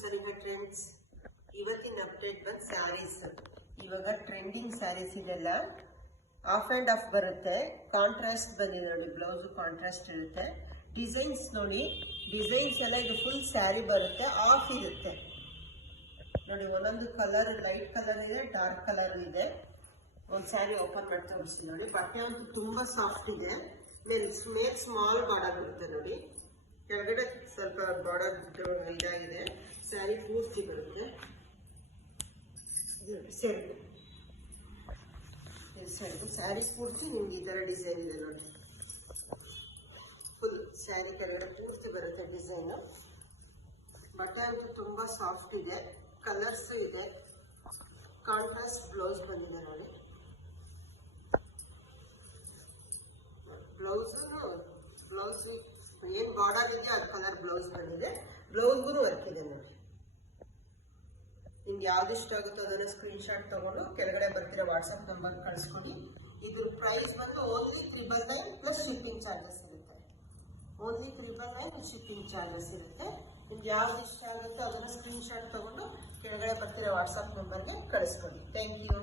ಸರಿಗ ಟ್ರೆಂಡ್ಸ್. ಇವತ್ತಿನ ಅಪ್ಡೇಟ್ ಬಂದು ಸ್ಯಾರೀಸ್. ಇವಾಗ ಟ್ರೆಂಡಿಂಗ್ ಸ್ಯಾರೀಸ್ ಇದೆಲ್ಲ ಆಫ್ ಅಂಡ್ ಆಫ್ ಬರುತ್ತೆ. ಕಾಂಟ್ರಾಸ್ಟ್ ಬಂದಿದೆ ನೋಡಿ, ಬ್ಲೌಸ್ ಕಾಂಟ್ರಾಸ್ಟ್ ಇರುತ್ತೆ. ಡಿಸೈನ್ಸ್ ನೋಡಿ, ಡಿಸೈನ್ಸ್ ಎಲ್ಲ ಇದು ಫುಲ್ ಸ್ಯಾರಿ ಬರುತ್ತೆ, ಆಫ್ ಇರುತ್ತೆ ನೋಡಿ. ಒಂದೊಂದು ಕಲರ್ ಲೈಟ್ ಕಲರ್ ಇದೆ, ಡಾರ್ಕ್ ಕಲರ್ ಇದೆ. ಒಂದು ಸ್ಯಾರಿ ಓಪನ್ ಮಾಡಿ ತೋರಿಸ್ತೀನಿ ನೋಡಿ. ಬಟ್ಟೆ ಅಂತೂ ತುಂಬಾ ಸಾಫ್ಟ್ ಇದೆ. ಮೇಲ್ ಸ್ಮಾಲ್ ಬಾರ್ಡರ್ ಬರುತ್ತೆ ನೋಡಿ, ಕೆಳಗಡೆ ಸ್ವಲ್ಪ ಬಾರ್ಡರ್ ಇದಾಗಿದೆ. ಸ್ಯಾರಿ ಪೂರ್ತಿ ಬರುತ್ತೆ. ಸ್ಯಾರಿ ಪೂರ್ತಿ ನಿಮ್ಗೆ ಈ ತರ ಡಿಸೈನ್ ಇದೆ ನೋಡಿ. ಫುಲ್ ಸ್ಯಾರಿ ಕೆಳಗಡೆ ಪೂರ್ತಿ ಬರುತ್ತೆ ಡಿಸೈನ್. ಬಟ್ಟೆ ಅಂತೂ ತುಂಬಾ ಸಾಫ್ಟ್ ಇದೆ, ಕಲರ್ಸ್ ಇದೆ. ಕಾಂಟ್ರಾಸ್ಟ್ ಬ್ಲೌಸ್ ಬಂದಿದೆ ನೋಡಿ. ಬ್ಲೌಸ್ ಏನ್ ಬಾರ್ಡರ್ ಇದೆ ಅದು ಕಲರ್ ಬ್ಲೌಸ್ ಬಂದಿದೆ. ಬ್ಲೌಸ್ಗೂ ವರ್ಕ್ ಇದೆ ನೋಡಿ. ನಿಮ್ಗೆ ಯಾವ್ದು ಇಷ್ಟ ಆಗುತ್ತೋ ಅದನ್ನ ಸ್ಕ್ರೀನ್ ಶಾಟ್ ತಗೊಂಡು ಕೆಳಗಡೆ ಬರ್ತಿರೋ ವಾಟ್ಸ್ಆಪ್ ನಂಬರ್ ಕಳಿಸ್ಕೊಡಿ. ಇದ್ರ ಪ್ರೈಸ್ ಬಂದು ಓನ್ಲಿ 999 ಪ್ಲಸ್ ಶಿಪ್ಪಿಂಗ್ ಚಾರ್ಜಸ್ ಇರುತ್ತೆ. ಓನ್ಲಿ 999 ಶಿಪ್ಪಿಂಗ್ ಚಾರ್ಜಸ್ ಇರುತ್ತೆ. ನಿಮ್ಗೆ ಯಾವ್ದು ಇಷ್ಟ ಆಗುತ್ತೋ ಅದನ್ನ ಸ್ಕ್ರೀನ್ ಶಾಟ್ ತಗೊಂಡು ಕೆಳಗಡೆ ಬರ್ತಿರೋ ವಾಟ್ಸ್ಆಪ್ ನಂಬರ್ಗೆ ಕಳಿಸ್ಕೊಡಿ. Thank you.